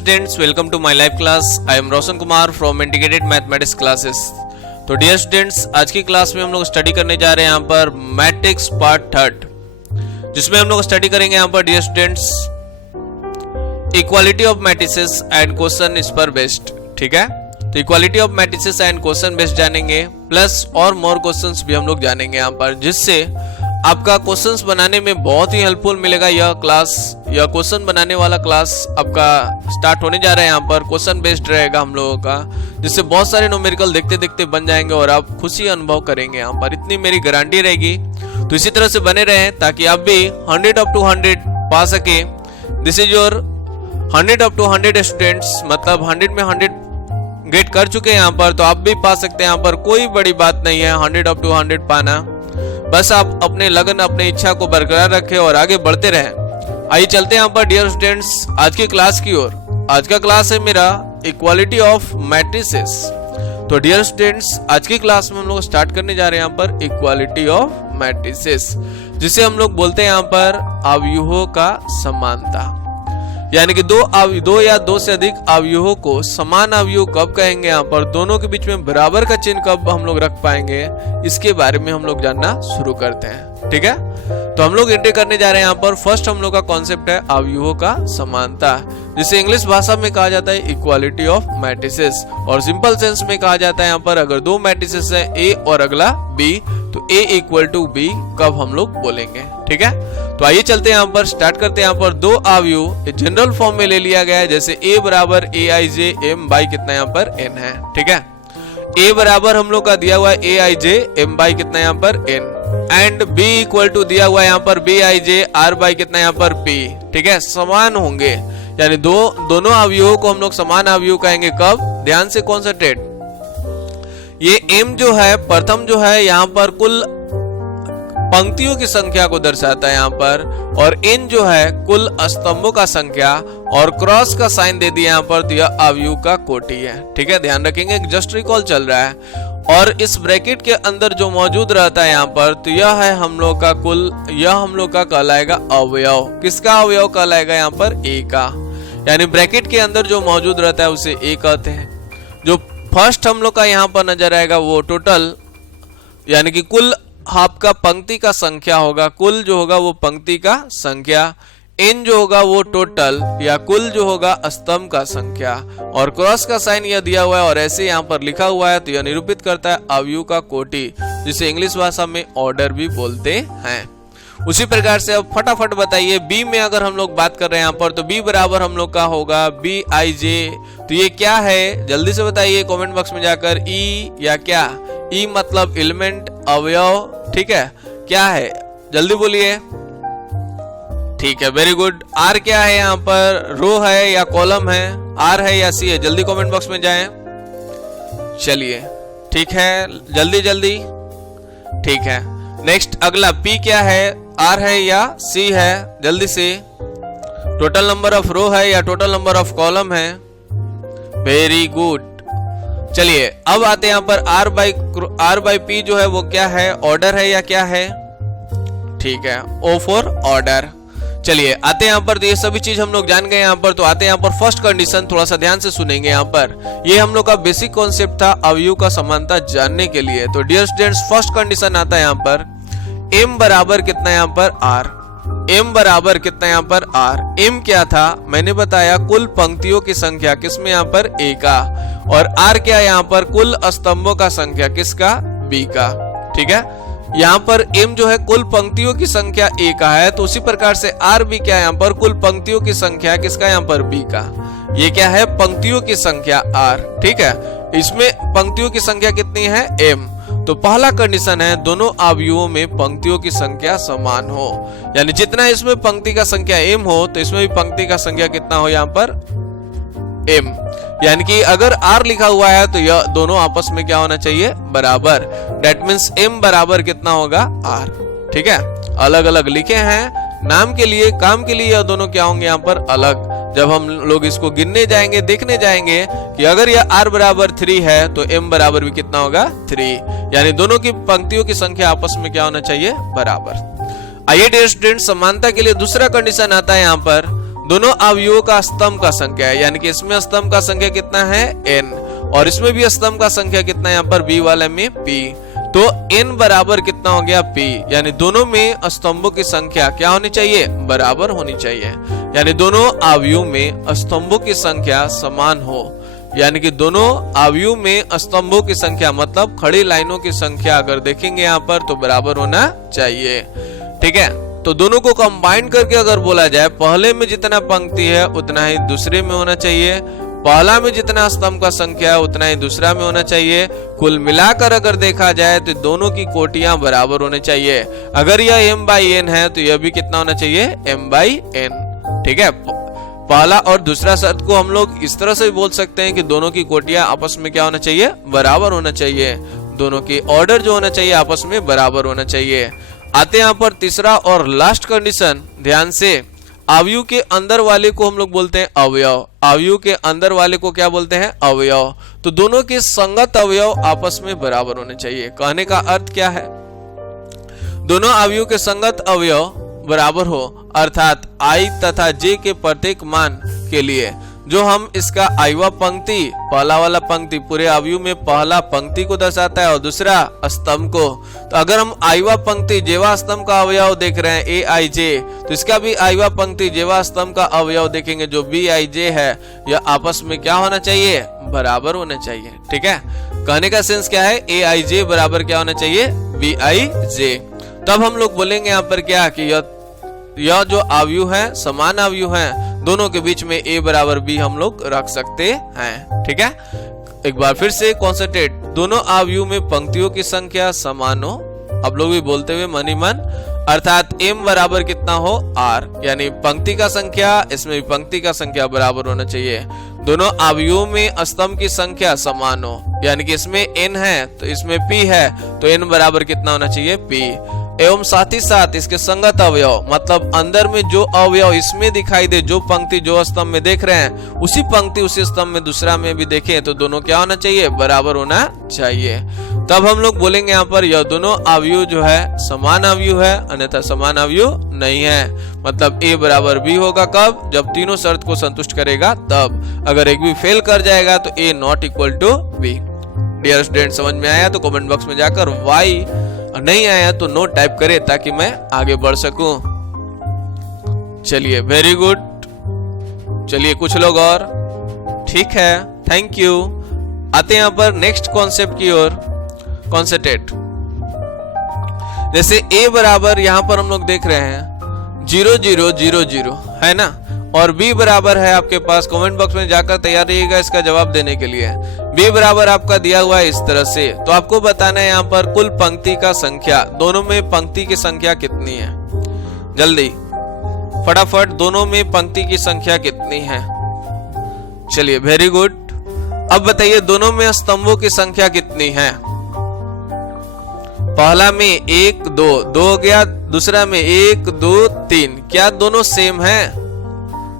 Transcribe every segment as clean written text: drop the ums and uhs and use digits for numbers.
Students, welcome to my live class. I am Roshan Kumar from integrated mathematics classes. तो dear students, आज की class में हम लोग स्टडी करने जा रहे हैं यहाँ पर मैट्रिक्स पार्ट थर्ड, जिसमें हम लोग स्टडी करेंगे यहाँ पर dear students equality of matrices and question इस पर बेस्ड। ठीक है, तो equality of matrices and question based जानेंगे, प्लस और मोर क्वेश्चंस भी हम लोग जानेंगे यहाँ पर, जिससे आपका क्वेश्चंस बनाने में बहुत ही हेल्पफुल मिलेगा। यह क्लास, यह क्वेश्चन बनाने वाला क्लास आपका स्टार्ट होने जा रहा है। यहाँ पर क्वेश्चन बेस्ड रहेगा हम लोगों का, जिससे बहुत सारे न्यूमेरिकल देखते देखते बन जाएंगे और आप खुशी अनुभव करेंगे यहाँ पर, इतनी मेरी गारंटी रहेगी। तो इसी तरह से बने रहें ताकि आप भी 100 up to 100 पा सके। This is your 100 up to 100 students, मतलब 100 में 100 गेट कर चुके हैं यहाँ पर, तो आप भी पा सकते हैं यहाँ पर। कोई बड़ी बात नहीं है 100 up to 100 पाना, बस आप अपने लगन, अपने इच्छा को बरकरार रखें और आगे बढ़ते रहें। आइए चलते हैं यहाँ पर डियर स्टूडेंट्स आज की क्लास की ओर। आज का क्लास है मेरा इक्वालिटी ऑफ मैट्रिसेस। तो डियर स्टूडेंट्स, आज की क्लास में हम लोग स्टार्ट करने जा रहे हैं यहाँ पर इक्वालिटी ऑफ मैट्रिसेस, जिसे हम लोग बोलते हैं यहाँ पर अवयवों का समानता। यानी कि दो या दो से अधिक अवयवों को समान अवयव कब कहेंगे, यहाँ पर दोनों के बीच में बराबर का चिन्ह कब हम लोग रख पाएंगे, इसके बारे में हम लोग जानना शुरू करते हैं। ठीक है, तो हम लोग एंट्री करने जा रहे हैं यहाँ पर। फर्स्ट हम लोग का कॉन्सेप्ट है अवयवों का समानता, जिसे इंग्लिश भाषा में कहा जाता है इक्वालिटी ऑफ मैट्रिसेस, और सिंपल सेंस में कहा जाता है यहाँ पर अगर दो मैट्रिसेस है ए और अगला बी, तो ए इक्वल टू बी कब हम लोग बोलेंगे। ठीक है, तो आइए चलते हैं यहाँ पर, स्टार्ट करते हैं यहाँ पर। दो अवयव जनरल फॉर्म में ले लिया गया है, जैसे a बराबर ए आई जे एम बाई कितना यहाँ पर n है। ठीक है, a बराबर हम लोग का दिया हुआ है ए आई जे एम बाई कितना यहाँ पर n, and b equal to दिया हुआ है यहाँ पर B I J R by कितना यहाँ पर p। ठीक है, समान होंगे, यानी दोनों अवयवों को हम लोग समान अवयव कहेंगे कब। ध्यान से कॉन्सेंट्रेट, ये m जो है प्रथम जो है यहाँ पर कुल पंक्तियों की संख्या को दर्शाता है यहाँ पर, और n जो है कुल स्तंभों का संख्या, और क्रॉस का साइन दे दिया यहाँ पर, तो यह अवयव का कोटि है। ठीक है, ध्यान रखेंगे, जस्ट रिकॉल चल रहा है। और इस ब्रैकेट के अंदर जो मौजूद रहता है यहाँ पर, तो यह है हम लोग का कुल, यह हम लोग का कहलाएगा अवयव। किसका अवयव कहलाएगा यहाँ पर, a का, यानी ब्रैकेट के अंदर जो मौजूद रहता है उसे a कहते हैं। जो फर्स्ट हम लोग का यहाँ पर नजर आएगा वो टोटल, यानी कि कुल आपका पंक्ति का संख्या होगा, कुल जो होगा वो पंक्ति का संख्या, n जो होगा वो टोटल या कुल जो होगा स्तंभ का संख्या, और क्रॉस का साइन यह दिया हुआ है और ऐसे यहाँ पर लिखा हुआ है, तो यह निरूपित करता है अवयव का कोटि, जिसे इंग्लिश भाषा में ऑर्डर भी बोलते हैं। उसी प्रकार से अब फटाफट बताइए, b में अगर हम लोग बात कर रहे हैं यहाँ पर, तो b बराबर हम लोग का होगा बी आई जे, तो ये क्या है जल्दी से बताइए कमेंट बॉक्स में जाकर। e या क्या, e मतलब एलिमेंट, अवयव। ठीक है, क्या है जल्दी बोलिए। ठीक है, वेरी गुड। r क्या है यहाँ पर, रो है या कॉलम है, r है या c है, जल्दी कमेंट बॉक्स में जाएं। चलिए ठीक है, जल्दी जल्दी। ठीक है, नेक्स्ट अगला p क्या है, r है या c है, जल्दी से। टोटल नंबर ऑफ रो है या टोटल नंबर ऑफ कॉलम है, वेरी गुड। चलिए अब आते हैं यहाँ पर r बाई p जो है वो क्या है, ऑर्डर है या क्या है। ठीक है, o फॉर ऑर्डर। चलिए आते हैं यहाँ पर, तो ये सभी चीज हम लोग जान गए यहाँ पर। तो आते हैं यहाँ पर फर्स्ट कंडीशन, थोड़ा सा ध्यान से सुनेंगे यहाँ पर। ये हम लोग का बेसिक कॉन्सेप्ट था अवयव का समानता जानने के लिए। तो डियर स्टूडेंट्स, फर्स्ट कंडीशन आता है यहाँ पर m बराबर कितना यहाँ पर r, m बराबर कितना यहाँ पर r। m क्या था मैंने बताया, कुल पंक्तियों की संख्या, किसमें यहाँ पर a का, और r क्या यहाँ पर कुल स्तंभों का संख्या, किसका, b का। ठीक है, यहाँ पर m जो है कुल पंक्तियों की संख्या a का है, तो उसी प्रकार से r भी क्या यहाँ पर कुल पंक्तियों की संख्या, किसका यहाँ पर b का। ये क्या है, पंक्तियों की संख्या r। ठीक है, इसमें पंक्तियों की संख्या कितनी है, m। तो पहला कंडीशन है दोनों अवयवों में पंक्तियों की संख्या समान हो, यानी जितना इसमें पंक्ति का संख्या m हो, तो इसमें भी पंक्ति का संख्या कितना हो यहाँ पर m। यानी कि अगर r लिखा हुआ है तो यह दोनों आपस में क्या होना चाहिए, बराबर। दैट मीन्स m बराबर कितना होगा, r। ठीक है, अलग अलग लिखे हैं नाम के लिए, काम के लिए यह दोनों क्या होंगे यहाँ पर अलग। जब हम लोग इसको गिनने जाएंगे, देखने जाएंगे कि अगर यह r बराबर 3 है तो m बराबर भी कितना होगा, 3, यानी दोनों की पंक्तियों की संख्या आपस में क्या होना चाहिए, बराबर। आइए डियर स्टूडेंट, समानता के लिए दूसरा कंडीशन आता है यहाँ पर, दोनों अवयवों का स्तंभ का संख्या है, यानी कि इसमें स्तंभ का संख्या कितना है n, और इसमें भी स्तंभ का संख्या कितना है यहाँ पर b वाले में p। तो n बराबर कितना हो गया p, यानी दोनों में स्तंभों की संख्या क्या होनी चाहिए, बराबर होनी चाहिए, यानी दोनों अवयवों में स्तंभों की संख्या समान हो, यानी कि दोनों अवयवों में स्तंभों की संख्या मतलब खड़ी लाइनों की संख्या अगर देखेंगे यहाँ पर तो बराबर होना चाहिए। ठीक है, तो दोनों को कंबाइन करके अगर बोला जाए, पहले में जितना पंक्ति है उतना ही दूसरे में होना चाहिए, पहला में जितना स्तंभ का संख्या है उतना ही दूसरा में होना चाहिए, कुल मिलाकर अगर देखा जाए तो दोनों की कोटियां बराबर होने चाहिए। अगर यह m बाई n है तो यह भी कितना होना चाहिए, m बाई n। ठीक है, पहला और दूसरा शर्त को हम लोग इस तरह से भी बोल सकते हैं कि दोनों की कोटियां आपस में क्या होना चाहिए, बराबर होना चाहिए, दोनों की ऑर्डर जो होना चाहिए आपस में बराबर होना चाहिए। आते हैं यहाँ पर तीसरा और लास्ट कंडीशन, ध्यान से, अवयव के अंदर वाले को हम लोग बोलते हैं अवयव, अवयव के अंदर वाले को क्या बोलते हैं, अवयव। तो दोनों के संगत अवयव आपस में बराबर होने चाहिए। कहने का अर्थ क्या है, दोनों अवयव के संगत अवयव बराबर हो, अर्थात i तथा j के प्रत्येक मान के लिए जो हम इसका आईवा पंक्ति, पहला वाला पंक्ति पूरे अवयव में पहला पंक्ति को दर्शाता है और दूसरा स्तंभ को। तो अगर हम आईवा पंक्ति जेवा स्तंभ का अवयव देख रहे हैं ए आई जे, तो इसका भी आईवा पंक्ति जेवा स्तंभ का अवयव देखेंगे जो बी आई जे है, यह आपस में क्या होना चाहिए, बराबर होना चाहिए। ठीक है, कहने का सेंस क्या है, ए आई जे बराबर क्या होना चाहिए, बी आई जे। तब हम लोग बोलेंगे यहाँ पर क्या कि यह जो अवयव है समान अवयव है, दोनों के बीच में a बराबर b हम लोग रख सकते हैं। ठीक है, एक बार फिर से कॉन्सेंट्रेट, दोनों अवयव में पंक्तियों की संख्या समान हो, आप लोग भी बोलते हुए मन ही मन, अर्थात m बराबर कितना हो, r, यानी पंक्ति का संख्या, इसमें भी पंक्ति का संख्या बराबर होना चाहिए। दोनों अवयवों में स्तंभ की संख्या समान हो, यानी कि इसमें n है तो इसमें p है, तो n बराबर कितना होना चाहिए, p। एवं साथ ही साथ इसके संगत अवयव, मतलब अंदर में जो अवयव इसमें दिखाई दे, जो पंक्ति जो स्तंभ में देख रहे हैं उसी पंक्ति उसी स्तंभ में दूसरा में भी देखें तो दोनों क्या होना चाहिए, बराबर होना चाहिए। तब हम लोग बोलेंगे यहाँ पर यह दोनों अवयव जो है समान अवयव है, अन्यथा समान अवयव नहीं है। मतलब a बराबर b होगा कब, जब तीनों शर्त को संतुष्ट करेगा तब। अगर एक भी फेल कर जाएगा तो a not equal to b। Dear student, समझ में आया तो कमेंट बॉक्स में जाकर y, नहीं आया तो नो टाइप करे ताकि मैं आगे बढ़ सकूं। चलिए, वेरी गुड। चलिए कुछ लोग और, ठीक है, थैंक यू। आते हैं यहाँ पर नेक्स्ट कॉन्सेप्ट की ओर, कॉन्सेंट्रेट। जैसे a बराबर यहाँ पर हम लोग देख रहे हैं 0 0 0 0 है ना, और b बराबर है आपके पास, कमेंट बॉक्स में जाकर तैयार रहिएगा इसका जवाब देने के लिए। b बराबर आपका दिया हुआ है इस तरह से, तो आपको बताना है यहाँ पर कुल पंक्ति का संख्या, दोनों में पंक्ति की संख्या कितनी है, जल्दी फटाफट, दोनों में पंक्ति की संख्या कितनी है। चलिए, वेरी गुड। अब बताइए दोनों में स्तंभों की संख्या कितनी है। पहला में 1 2 2 हो गया, दूसरा में 1 2 3, क्या दोनों सेम है,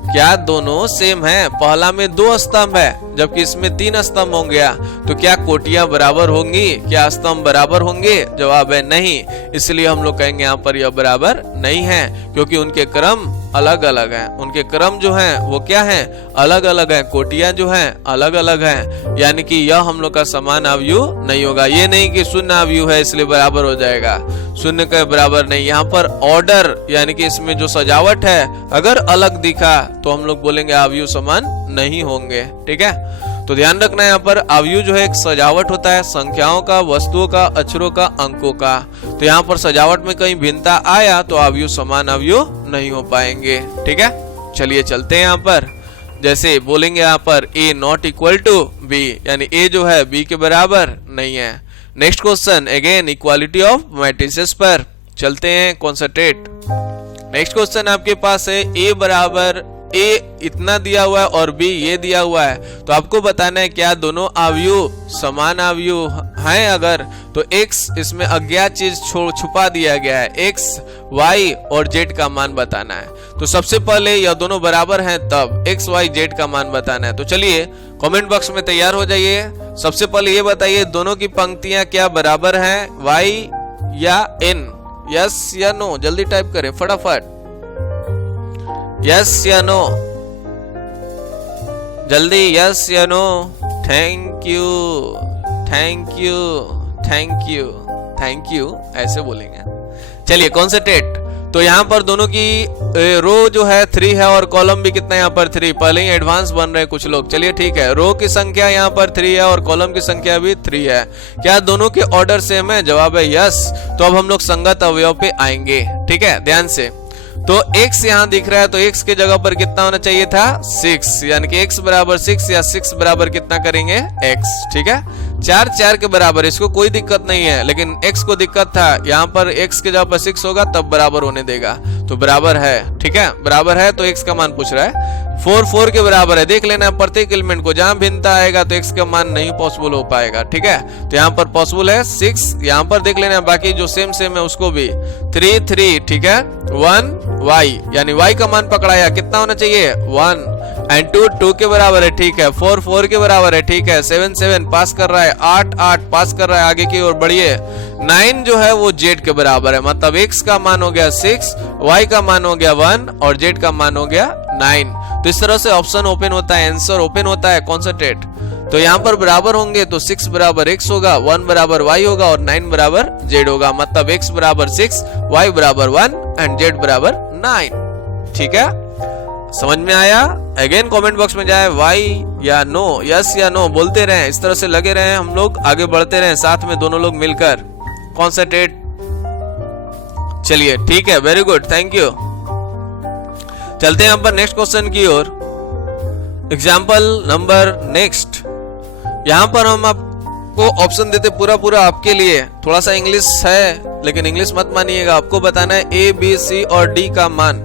क्या दोनों सेम है। पहला में 2 स्तंभ है जबकि इसमें 3 स्तंभ हो गया, तो क्या कोटियां बराबर होंगी, क्या स्तंभ बराबर होंगे, जवाब है नहीं। इसलिए हम लोग कहेंगे यहाँ पर यह बराबर नहीं है, क्योंकि उनके क्रम अलग अलग हैं, उनके क्रम जो हैं वो क्या हैं, अलग अलग हैं, कोटियां जो हैं अलग अलग हैं, यानी कि यह हम लोग का समान अवयव नहीं होगा। ये नहीं कि शून्य अवयव है इसलिए बराबर हो जाएगा, शून्य के बराबर नहीं। यहाँ पर ऑर्डर यानी कि इसमें जो सजावट है अगर अलग दिखा तो हम लोग बोलेंगे अवयव समान नहीं होंगे। ठीक है, तो ध्यान रखना है यहाँ पर अवयव जो है एक सजावट होता है, संख्याओं का, वस्तुओं का, अक्षरों का, अंकों का। तो यहाँ पर सजावट में कहीं भिन्नता आया तो अवयव समान अवयव नहीं हो पाएंगे। ठीक है, चलिए चलते हैं यहाँ पर। जैसे बोलेंगे यहाँ पर a not equal to b, यानी a जो है b के बराबर नहीं है। Next question, again equality of matrices पर चलते हैं, कॉन्सेंट्रेट। नेक्स्ट क्वेश्चन आपके पास है a बराबर a इतना दिया हुआ है और b ये दिया हुआ है, तो आपको बताना है क्या दोनों अवयव समान अवयव हैं। अगर तो x इसमें अज्ञात चीज छुपा दिया गया है, x y और z का मान बताना है। तो सबसे पहले यह दोनों बराबर हैं तब x y z का मान बताना है। तो चलिए कमेंट बॉक्स में तैयार हो जाइए। सबसे पहले ये बताइए दोनों की पंक्तियां क्या बराबर हैं, y या n, यस या नो, जल्दी टाइप करें फटाफट, यस या नो। जल्दी, यस या no. Thank you, thank you, thank you, thank you, ऐसे बोलेंगे। चलिए कॉन्सेंट्रेट। तो यहाँ पर दोनों की रो जो है 3 है और कॉलम भी कितना यहाँ पर 3। पहले ही एडवांस बन रहे कुछ लोग। चलिए ठीक है, रो की संख्या यहाँ पर 3 है और कॉलम की संख्या भी 3 है। क्या दोनों के ऑर्डर सेम है? जवाब है यस। तो अब हम लोग संगत अवयव पे आएंगे। ठीक है, ध्यान से। तो x यहाँ दिख रहा है, तो x के जगह पर कितना होना चाहिए था? 6, यानी कि x बराबर 6 या 6 बराबर कितना करेंगे? x। ठीक है, 4 4 के बराबर, इसको कोई दिक्कत नहीं है, लेकिन x को दिक्कत था। यहाँ पर x के जगह पर 6 होगा तब बराबर होने देगा, तो बराबर है। ठीक है, बराबर है तो x का मान पूछ रहा है। 4 4 के बराबर है। देख लेना प्रत्येक एलिमेंट को, जहां भिन्नता आएगा तो x का मान नहीं पॉसिबल हो पाएगा। ठीक है, तो यहाँ पर पॉसिबल है 6। यहाँ पर देख लेना बाकी जो सेम सेम है उसको भी 3 3। ठीक है, 1 y, यानी y का मान पकड़ाया, कितना होना चाहिए? 1 एंड 2 2 के बराबर है। ठीक है, 4 4 के बराबर है। ठीक है, 7 7 पास कर रहा है, 8 8 पास कर रहा है, आगे की ओर बढ़िए। 9 जो है वो z के बराबर है, मतलब x का मान हो गया 6, y का मान हो गया 1 और z का मान हो गया 9। तो इस तरह से ऑप्शन ओपन होता है, आंसर ओपन होता है। कॉन्सेंट्रेट। तो यहाँ पर बराबर होंगे तो 6 बराबर x होगा, 1 बराबर y होगा और 9 बराबर z होगा, मतलब x बराबर 6, y बराबर 1 एंड z बराबर 9। ठीक है, समझ में आया? अगेन कमेंट बॉक्स में जाए y या नो, यस या नो बोलते रहें, इस तरह से लगे रहें, हम लोग आगे बढ़ते रहें साथ में दोनों लोग मिलकर। कॉन्सेंट्रेट। चलिए ठीक है, वेरी गुड, थैंक यू। चलते हैं हम पर नेक्स्ट क्वेश्चन की ओर। Example number next. यहाँ पर हम आपको ऑप्शन देते पूरा पूरा आपके लिए, थोड़ा सा इंग्लिश है लेकिन इंग्लिश मत मानिएगा। आपको बताना है ए बी सी और डी का मान।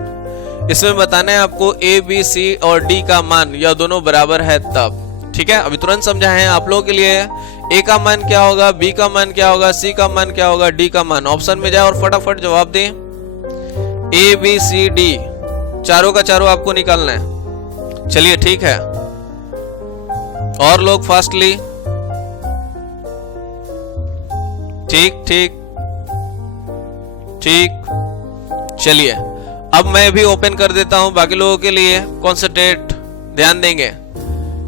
इसमें बताना है आपको ए बी सी और डी का मान, यह दोनों बराबर है तब। ठीक है, अभी तुरंत समझाए हैं आप लोगों के लिए। ए का मान क्या होगा, बी का मान क्या होगा, सी का मान क्या होगा, डी का मान। ऑप्शन में जाए और फटाफट जवाब दें। ए बी सी डी चारों का चारों आपको निकालना है। चलिए ठीक है, और लोग फास्टली। ठीक ठीक ठीक, चलिए अब मैं भी ओपन कर देता हूं बाकी लोगों के लिए। कॉन्सेंट्रेट, ध्यान देंगे।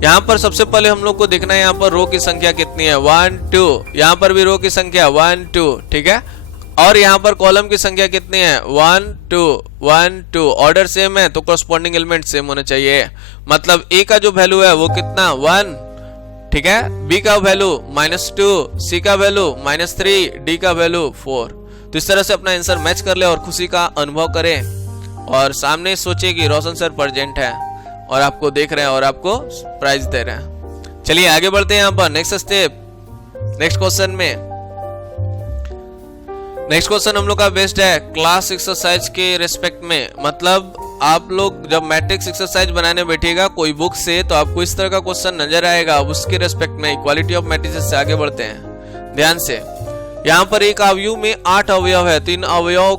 यहाँ पर सबसे पहले हम लोग को देखना है यहाँ पर रो की संख्या कितनी है, 1 2। यहाँ पर भी रो की संख्या 1 2। ठीक है, और यहाँ पर कॉलम की संख्या कितनी है, 1 2 1 2। ऑर्डर सेम है तो कॉरस्पॉन्डिंग एलिमेंट सेम होने चाहिए, मतलब ए का जो वैल्यू है वो कितना 1। ठीक है, बी का वैल्यू -2, सी का वैल्यू -3, डी का वैल्यू 4। तो इस तरह से अपना आंसर मैच कर ले और खुशी का अनुभव करें और सामने सोचे कि रोशन सर प्रेजेंट है और आपको देख रहे हैं और आपको प्राइज दे रहे हैं। चलिए आगे बढ़ते हैं यहाँ पर नेक्स्ट स्टेप, नेक्स्ट क्वेश्चन में। नेक्स्ट क्वेश्चन हम लोग का बेस्ट है क्लास एक्सरसाइज के रेस्पेक्ट में, मतलब आप लोग जब मैट्रिक्स एक्सरसाइज बनाने बैठिएगा कोई बुक से तो आपको इस तरह का क्वेश्चन नजर आएगा, उसके रेस्पेक्ट में इक्वालिटी ऑफ मैट्रिसेस से आगे बढ़ते हैं। ध्यान से, यहाँ पर एक अवयव में 8 अवयव है, तो इन अवयवों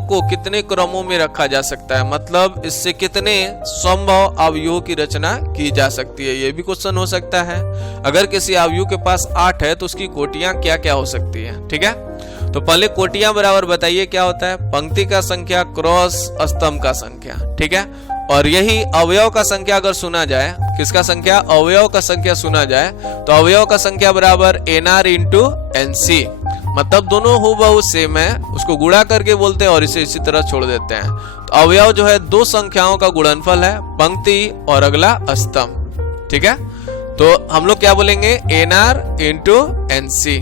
को कितने क्रमों में रखा जा सकता है, मतलब इससे कितने संभव अवयवों की रचना की जा सकती है, ये भी क्वेश्चन हो सकता है। अगर किसी अवयव के पास 8 है तो उसकी कोटियां क्या क्या हो सकती है। ठीक है, तो पहले कोटियां बराबर बताइए क्या होता है, पंक्ति का संख्या क्रॉस स्तंभ का संख्या। ठीक है, और यही अवयव का संख्या अगर सुना जाए, किसका संख्या, अवयव का संख्या सुना जाए तो अवयव का संख्या बराबर NR इंटू NC, मतलब दोनों हूबहू सेम है, उसको गुणा करके बोलते हैं और इसे इसी तरह छोड़ देते हैं। तो अवयव जो है दो संख्याओं का गुणनफल है, पंक्ति और अगला स्तंभ। ठीक है, तो हम लोग क्या बोलेंगे, NR इंटू NC।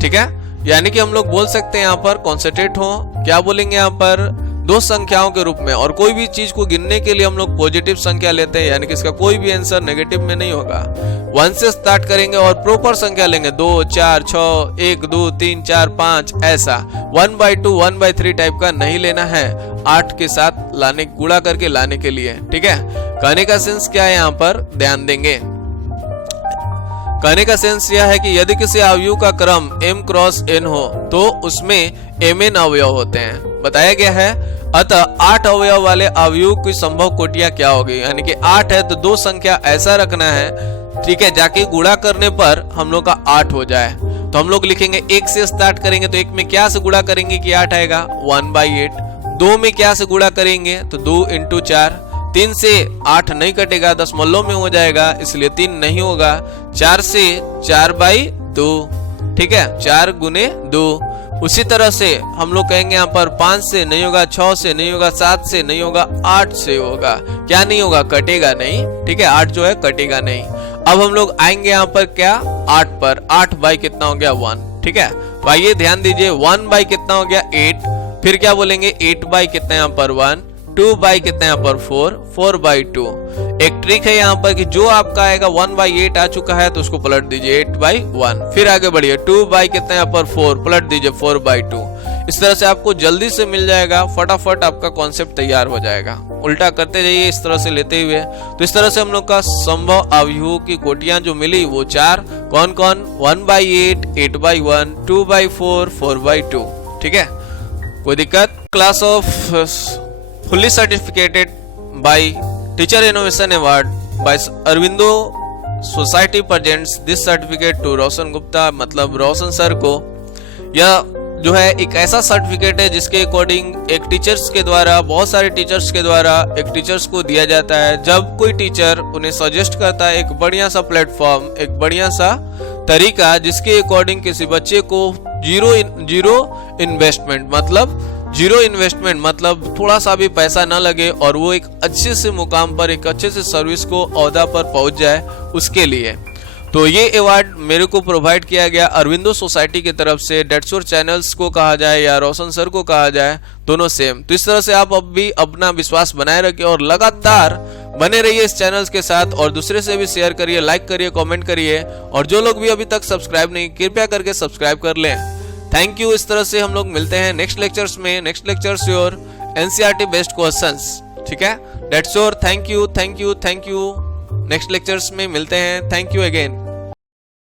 ठीक है, यानी कि हम लोग बोल सकते हैं यहाँ पर कॉन्सेंट्रेट हो, क्या बोलेंगे यहाँ पर, दो संख्याओं के रूप में। और कोई भी चीज को गिनने के लिए हम लोग पॉजिटिव संख्या लेते हैं, यानी कि इसका कोई भी आंसर नेगेटिव में नहीं होगा। 1 से स्टार्ट करेंगे और प्रॉपर संख्या लेंगे, 2 4 6 1 2 3 4 5, ऐसा 1/2 1/3 टाइप का नहीं लेना है, 8 के साथ लाने, गुणा करके लाने के लिए। ठीक है, कहने का सेंस क्या है, यहाँ पर ध्यान देंगे। कहने का सेंस यह है कि यदि किसी अवयव का क्रम m क्रॉस n हो तो उसमें mn अवयव होते हैं, बताया गया है। अतः 8 अवयव वाले अवयव की संभव कोटियां क्या होगी, यानी कि 8 है तो दो संख्या ऐसा रखना है, ठीक है, जाके गुणा करने पर हम लोग का 8 हो जाए। तो हम लोग लिखेंगे 1 से स्टार्ट करेंगे तो 1 में क्या से गुणा करेंगे कि 8 आएगा, 1/8। 2 में क्या से गुणा करेंगे तो 2 × 4, 3 से 8 नहीं कटेगा, दशमलव में हो जाएगा, इसलिए 3 नहीं होगा। 4 से 4/2, ठीक है, 4 गुने 2। उसी तरह से हम लोग कहेंगे यहाँ पर 5 से नहीं होगा, 6 से नहीं होगा, 7 से नहीं होगा, 8 से होगा। क्या नहीं होगा? कटेगा नहीं, ठीक है, 8 जो है कटेगा नहीं। अब हम लोग आएंगे यहाँ पर क्या? 8 पर। 8 बाई कितना हो गया? 1, ठीक है। तो आइए ध्यान दीजिए, 1 बाई कितना हो गया? 8। फिर क्या बोलेंगे? 8 बाई कितना यहाँ पर? 1। 2 बाई कितना यहाँ पर? 4। 4/2। एक ट्रिक है यहाँ पर कि जो आपका आएगा 1/8 आ चुका है तो उसको पलट दीजिए 8/1। फिर आगे बढ़िए, 2 बाई कितना यहाँ पर? 4, पलट दीजिए 4/2। इस तरह से आपको जल्दी से मिल जाएगा, फटाफट आपका कॉन्सेप्ट तैयार हो जाएगा। उल्टा करते जाइए इस तरह से लेते हुए। तो इस तरह से हम लोग का संभव अवयवों की कोटियां जो मिली वो 4। कौन कौन? 1/8, 8/1, 2/4, 4/2, ठीक है। कोई दिक्कत? Class of fully certificated by Teacher Innovation Award by Aurobindo Society presents this certificate to रोशन गुप्ता, मतलब रोशन सर को। यह जो है एक ऐसा सर्टिफिकेट है जिसके अकॉर्डिंग एक टीचर्स के द्वारा, बहुत सारे टीचर्स के द्वारा एक टीचर्स को दिया जाता है। जब कोई टीचर उन्हें सजेस्ट करता है एक बढ़िया सा प्लेटफॉर्म, एक बढ़िया सा तरीका जिसके अकॉर्डिंग किसी बच्चे को जीरो इन्वेस्टमेंट मतलब थोड़ा सा भी पैसा न लगे और वो एक अच्छे से मुकाम पर, एक अच्छे से सर्विस को ओहदा पर पहुंच जाए, उसके लिए। तो ये अवार्ड मेरे को प्रोवाइड किया गया अरविंदो सोसाइटी की तरफ से। डेट्सोर चैनल्स को कहा जाए या रोशन सर को कहा जाए, दोनों सेम। तो इस तरह से आप अब भी अपना विश्वास बनाए रखिए और लगातार बने रहिए इस चैनल के साथ, और दूसरे से भी शेयर करिए, लाइक करिए, कमेंट करिए। और जो लोग भी अभी तक सब्सक्राइब नहीं, कृपया करके सब्सक्राइब कर लें। Thank you. इस तरह से हम लोग मिलते हैं नेक्स्ट लेक्चर्स में। Next lectures your NCERT based questions, ठीक है। That's all. Thank you. Next lectures में मिलते हैं। Thank you again.